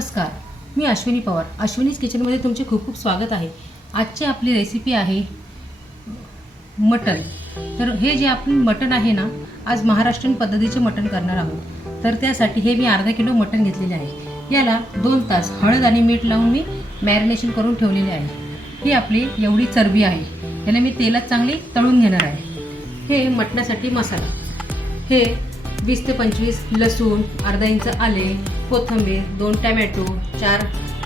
नमस्कार मी अश्विनी पवार. अश्विनीज किचनमध्ये तुमचे खूप खूप स्वागत आहे. आजची आपली रेसिपी आहे मटण. तर हे जे आपण मटण आहे ना आज महाराष्ट्रीयन पद्धतीचे मटण करणार आहोत. तर त्यासाठी हे मी अर्धा किलो मटण घेतलेले आहे. याला दोन तास हळद आणि मीठ लावून मी मॅरिनेशन करून ठेवलेले आहे. ही आपली एवढी चरबी आहे. याला मी तेलात चांगली तळून घेणार आहे. हे मटणासाठी मसाला. हे वीस ते पंचवीस लसूण अर्धा इंच आले कोथिंबीर दोन टॅमॅटो चार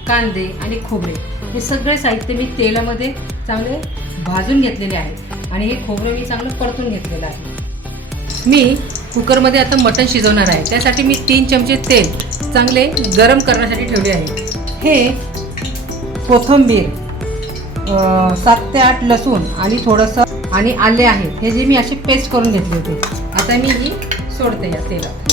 कांदे आणि खोबरे. हे सगळे साहित्य मी तेलामध्ये चांगले भाजून घेतलेले आहे आणि हे खोबरं मी चांगलं परतून घेतलेलं आहे. मी कुकरमध्ये आता मटण शिजवणार आहे. त्यासाठी मी तीन चमचे तेल चांगले गरम करण्यासाठी ठेवले आहे. हे कोथिंबीर सात ते आठ लसूण आणि थोडंसं आणि आले आहेत हे जे मी अशी पेस्ट करून घेतले होते. आता मी ही सोडते या तेलात.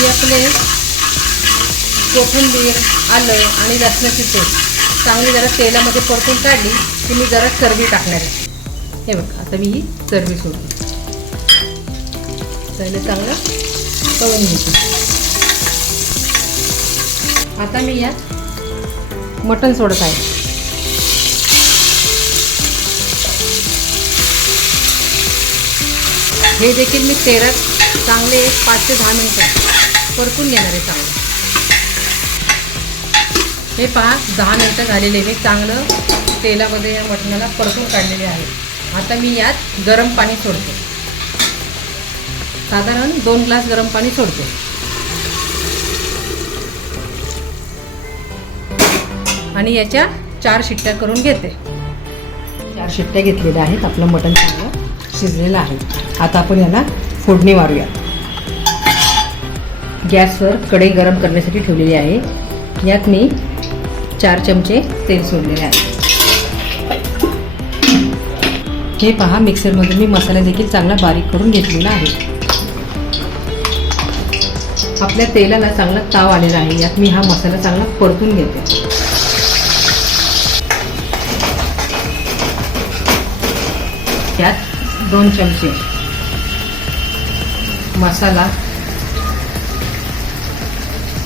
हे आपले कोथिंबीर आलं आणि लसणाची पेस्ट. चांगली जरा तेलामध्ये परतून काढली की मी जरा चरबी टाकणार आहे. हे बघ आता मी ही चरबी सोडली पहिले चांगलं तळून घेते. आता मी यात मटण सोडत आहे. हे देखील मी तेलात चांगले एक पाच ते दहा मिनटं परतून घेणार आहे चांगलं. हे पहा दहा मिनटं झालेले मी चांगलं तेलामध्ये या मटणाला परतून काढलेले आहे. आता मी यात गरम पाणी सोडते. साधारण दोन ग्लास गरम पाणी सोडते. आणि याच्या चार शिट्ट्या करून घेते. चार शिट्ट्या घेतलेल्या आहेत. आपलं मटण चांगलं शिजलेलं आहे. आता आपण याला फोडणी मारूया. गॅसवर कढई गरम करण्यासाठी ठेवलेली आहे. यात मी चार चमचे तेल सोडलेले आहे. हे पहा मिक्सरमधून मी मसाला देखील चांगला बारीक करून घेतलेला आहे. आपल्या तेलाला चांगला ताव आलेला आहे. यात मी हा मसाला चांगला परतून घेते. यात दोन चमचे मसाला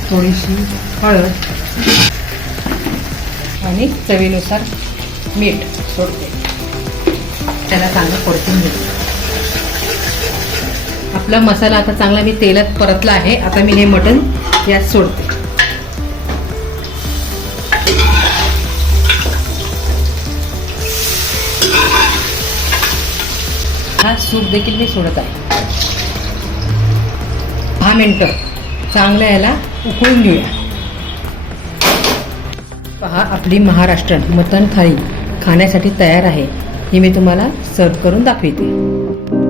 थोडीशी हळद आणि चवीनुसार मीठ सोडते. त्याला चांगलं परतून घेते. आपला मसाला आता चांगला मी तेलात परतला आहे. आता मी हे मटण यात सोडते. हा सूप देखील मी सोडत आहे. दहा मिनटं. चांगलं याला उकळून घेऊया. पहा आपली महाराष्ट्र मटण थाळी खाण्यासाठी तयार आहे. ही मी तुम्हाला सर्व करून दाखवते.